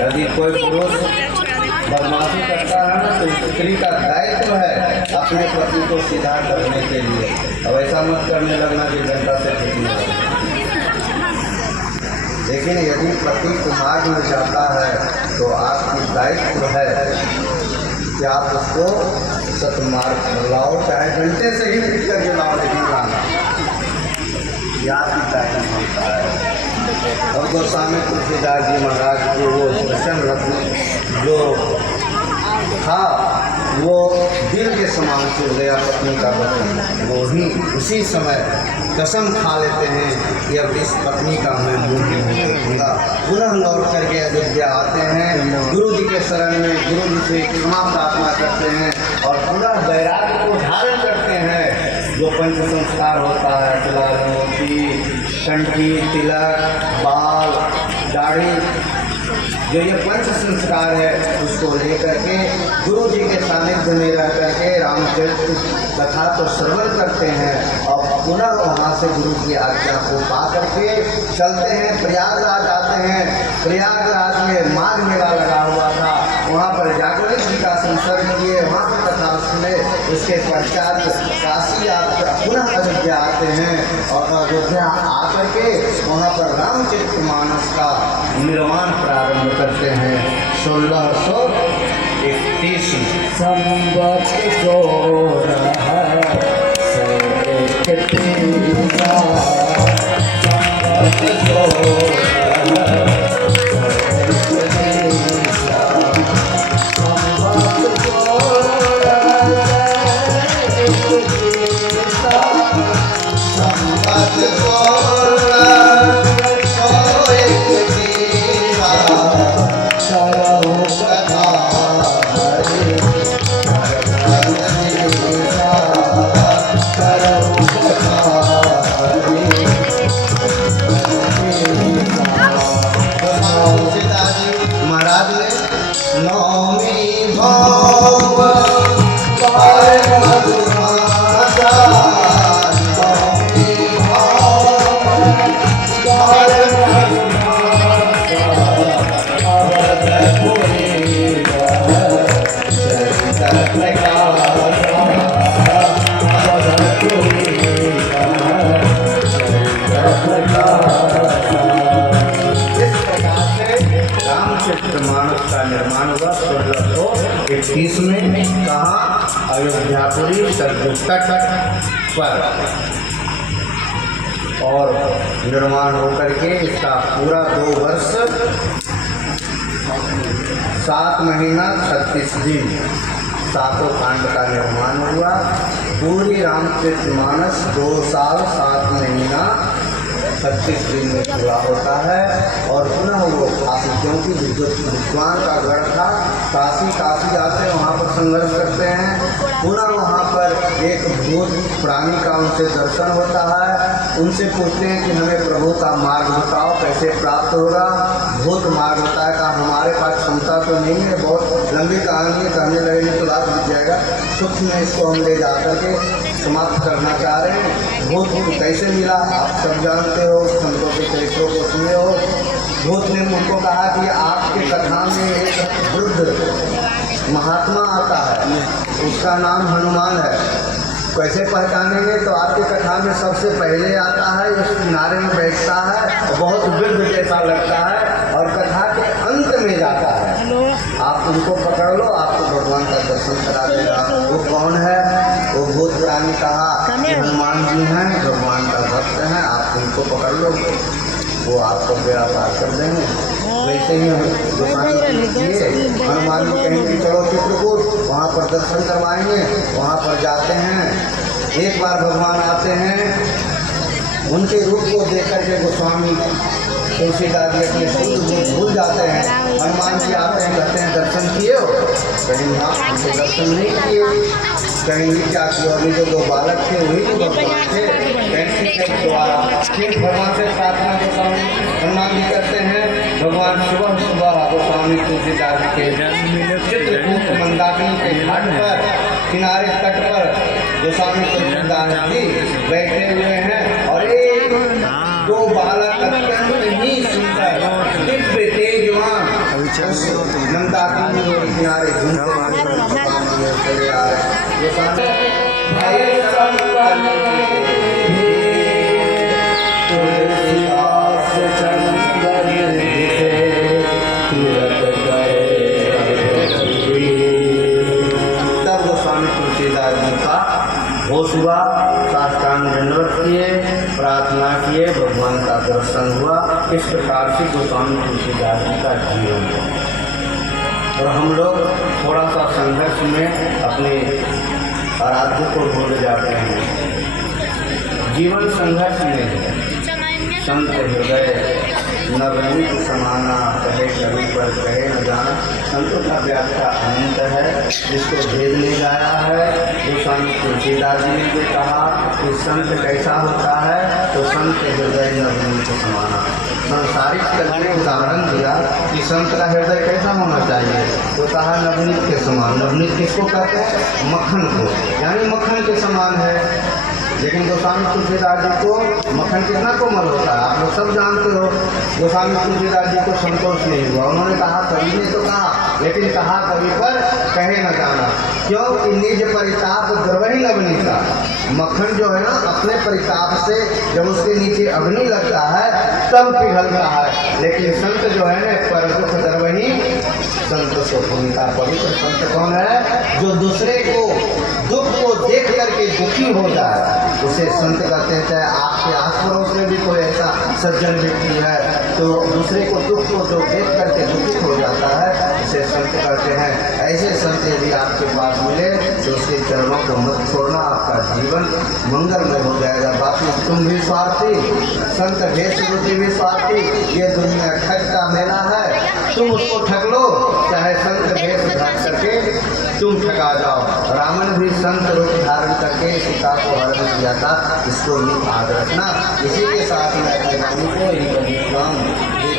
यदि कोई पुरुष बदमाशी करता है ना तो स्त्री का दायित्व है अपने पति को सीधा करने के लिए। अब ऐसा मत करने लगना कि घंटा से छुट्टी हो। लेकिन यदि पति कुमार्ग में जाता है तो आपकी दायित्व है कि आप उसको सतमार्ग लाओ, चाहे घंटे से ही पीट करके लाओ, लेकिन लाना याद की दायित्व होता है। और गोस्वामी तुलसीदास जी महाराज को वो वचन रत्न जो था वो दिल के समान से गया पत्नी का वचन, वो ही उसी समय कसम खा लेते हैं कि अब इस पत्नी का मैं मुँह नहीं देखूँगा। पुनः लौट करके अयोध्या आते हैं, गुरु जी के शरण में गुरु जी से क्षमा प्रार्थना करते हैं और पुनः वैराग्य को धारण करते हैं। जो पंच संस्कार होता है, तिलक, मोती, कंठी, तिलक, बाल, दाढ़ी, जो ये पंच संस्कार है उसको लेकर के गुरु जी के सानिध्य में रह करके रामचरित्र कथा को श्रवण करते हैं और पुनः वहाँ से गुरु की आज्ञा को पा करके चलते हैं, प्रयागराज आते हैं। प्रयागराज में माघ मेला लगा हुआ था, वहाँ पर जागृत जी का संसर्ग किए, वहाँ पर कथा सुने। उसके पश्चात काशी पुनः अयोध्या आते हैं और अयोध्या आकर के वहाँ पर रामचरितमानस का निर्माण प्रारंभ करते हैं। 1631 संवत में कहा अयोध्यापुरी सरयू तट पर और निर्माण होकर के इसका पूरा 2 वर्ष 7 महीना 36 दिन 7 कांड का निर्माण हुआ। पूरी रामचरितमानस 2 साल 7 महीना 36 दिन में पूरा होता है। और पुनः वो काशी, क्योंकि विद्वान का गढ़ था, काशी आते हैं, वहाँ पर संघर्ष करते हैं। पुनः वहाँ पर एक भूत प्राणी का उनसे दर्शन होता है, उनसे पूछते हैं कि हमें प्रभु का मार्ग बताओ, कैसे प्राप्त होगा। भूत मार्ग बताया का हमारे पास क्षमता तो नहीं है, बहुत लंबी कहानी है, कहने लगेगी तो रात बीत जाएगा। सूक्ष्म में इसको हम ले जा करके समाप्त करना चाह रहे हैं। भूत कैसे मिला आप सब जानते हो, संतों के चरित्रों को सुने हो। भूत ने उनको कहा कि आपके कथा में एक वृद्ध महात्मा आता है, उसका नाम हनुमान है, कैसे पहचानेंगे? तो आपकी कथा में सबसे पहले आता है, इस किनारे में बैठता है, बहुत वृद्ध जैसा लगता है और कथा के अंत में जाता है। आप उनको पकड़ लो, आपको भगवान का दर्शन करा देगा। वो कौन है? वो भूत प्राणी कहा कि हनुमान जी हैं, भगवान का भक्त हैं, आप उनको पकड़ लो, वो आपको बेड़ा पार कर देंगे। वैसे ही हनुमान जी कहेंगे चलो चित्रकूट, वहाँ पर दर्शन करवाएंगे। वहाँ पर जाते हैं, एक बार भगवान आते हैं, उनके रूप को देख करके गोस्वामी तुलसीदास जी अपने शुद्ध रूप भूल जाते हैं। हनुमान जी आते हैं, कहते हैं दर्शन किए हो? कहीं हाँ, हमको दर्शन नहीं किए। कहीं क्या किया? अभी जो 2 बालक थे वही तो भगवान थे। कैंसी के द्वारा फिर भगवान से प्रार्थना गोस्वामी हनुमान जी करते हैं। भगवान सुबह सुबह गोस्वामी तुलसीदास जी के चित्रकूट मंदाकिनी के घाट पर किनारे तट पर गोस्वामी तुलसीदास जी बैठे हुए हैं और एक 2 बालक अत्यंत ही सुंदर दिव्य तेजवान मंदाकिनी के किनारे घूमते चले आ रहे। तब गोस्वामी तुलसीदास जी का होश हुआ, साष्टांग दंडवत किए, प्रार्थना किए, भगवान का दर्शन हुआ। इस प्रकार से गोस्वामी तुलसीदास जी का जीवन। और हम लोग थोड़ा सा संघर्ष में अपने आराध्य को भूल जाते हैं। जीवन संघर्ष में है। संत हृदय नवनीत समाना, कहे कभी पर कहे न जाना। संतों का व्याख्या अनंत है, जिसको भेद ले जाया है। गोस्वामी तुलसीदास जी ने जो कहा कि संत कैसा होता है, तो संत हृदय नवनीत समाना। सांसारिक कल ने उदाहरण दिया कि संत का हृदय कैसा होना चाहिए, तो कहा नवनीत के समान। नवनीत किसको कहते हैं? मक्खन को, यानी मक्खन के समान है। लेकिन गोस्वामी तुलसीदास जी को मक्खन कितना कोमल होता है, आप लोग सब जानते हो। गोस्वामी तुलसीदास जी को संतोष नहीं हुआ। उन्होंने कहा, कवि ने तो कहा, लेकिन कहा कवि पर कहे न जाना। क्यों? कि निज परिताप द्रवही नवनीता। मक्खन जो है ना, अपने परिताप से जब उसके नीचे अग्नि लगता है तब पिघलता है। लेकिन संत जो है ना, पर दुख द्रवही संत सुनीता। पवित्र संत कौन है? जो दूसरे को दुख को देख करके दुखी हो जाए, उसे संत कहते हैं। चाहे आपके आस पड़ोस में भी कोई ऐसा सज्जन व्यक्ति है तो दूसरे को दुख को जो देख करके दुखित हो जाता है, उसे संत कहते हैं। ऐसे संत यदि आपके पास मिले तो उसके चरणों को मत छोड़ना, आपका जीवन मंगलमय हो जाएगा। बाकी तुम भी स्वार्थी, संत भेष रुचि भी स्वार्थी। ये दुनिया ठग का मेला है, तुम उसको ठग लो, चाहे संत भेष धारण करके तुम ठगा जाओ। रावण भी संत रूप धारण करके सीता को हरण किया था। इसको भी याद रखना। इसी के साथ मैं अपने को